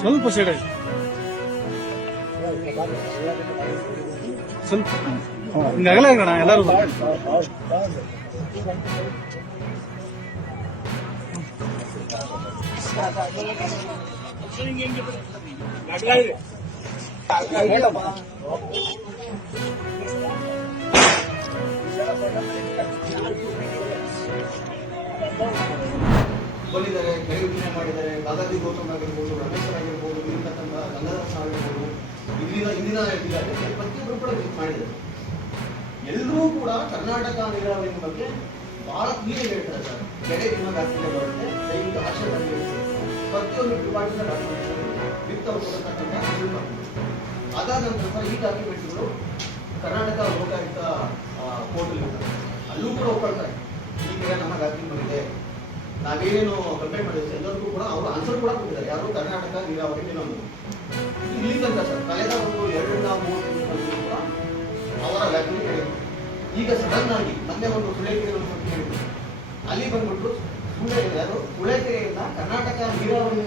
ಸ್ವಲ್ಪ ಸೈಡ್ ಸ್ವಲ್ಪ ಹಿಂಗಾಗಲ್ಲ ಕಣ ಎಲ್ಲರೂ ಬಂದಿದ್ದಾರೆ, ಕೈವಿಜ್ಞಾನ ಮಾಡಿದ್ದಾರೆ. ದಾದಾಜಿ ಗೌತಮ್ ಆಗಿರ್ಬೋದು, ರಮೇಶ್ ಆಗಿರ್ಬೋದು, ಇರ್ತಕ್ಕಂಥ ಗಂಗಾಧರ ಆಗಿರ್ಬೋದು, ಇಂದಿನ ಪ್ರತಿಯೊಬ್ಬರು ಕೂಡ ವಿಸಿಟ್ ಮಾಡಿದ್ದಾರೆ. ಎಲ್ಲರೂ ಕೂಡ ಕರ್ನಾಟಕ ನೀರಾವರಿ ಬಗ್ಗೆ ಬಹಳ ಕ್ಲಿಯರ್ ಹೇಳ್ತಾರೆ ಸರ್. ಕೆರೆ ನಿಮ್ಮ ವ್ಯಾಪ್ತಿಗೆ ಬರುತ್ತೆ, ದಯವಿಟ್ಟು ಆಕ್ಷೇಪಣೆ ಪ್ರತಿಯೊಂದು ಡಿಪಾರ್ಟ್ಮೆಂಟ್ ವಿತ್ ಕೊಡತಕ್ಕಂಥ. ಅದಾದ ನಂತರ ಈ ಡಾಕ್ಯುಮೆಂಟ್ಗಳು ಕರ್ನಾಟಕ ಲೋಕಾಯುಕ್ತ ಪೋರ್ಟಲ್ ಇರ್ತಾರೆ, ಅಲ್ಲೂ ಕೂಡ ಒಪ್ಕೊಳ್ತಾರೆ. ಈ ಕೆರೆ ನಮ್ಮ ವ್ಯಾಪ್ತಿಗೆ ಬಂದಿದೆ, ನಾವೇನು ಕಂಪ್ಲೇಂಟ್ ಮಾಡಿದ್ರೆ ಎಲ್ಲರಿಗೂ ಕೂಡ ಅವರು ಆನ್ಸರ್ ಕೂಡ ಕೊಟ್ಟಿದ್ದಾರೆ. ಯಾರು ಕರ್ನಾಟಕ ನೀರಾವರಿ ಇನ್ನೊಂದು ಇಲ್ಲಿ ತನಕ ಸರ್ ಕಳೆದ ಒಂದು 2 ರಿಂದ 3 ತಿಂಗಳು ಕೂಡ ಅವರ ವ್ಯಾಪ್ತಿ ಹೇಳಿದ್ರು. ಈಗ ಸಡನ್ ಆಗಿ ಮೊನ್ನೆ ಒಂದು ಸುಳೆಕೆರೆ ಹೇಳಿದ್ರು, ಅಲ್ಲಿ ಬಂದ್ಬಿಟ್ಟು ಸುಳೆಕೆರೆಯಿಂದ ಕರ್ನಾಟಕ ನೀರಾವರಿ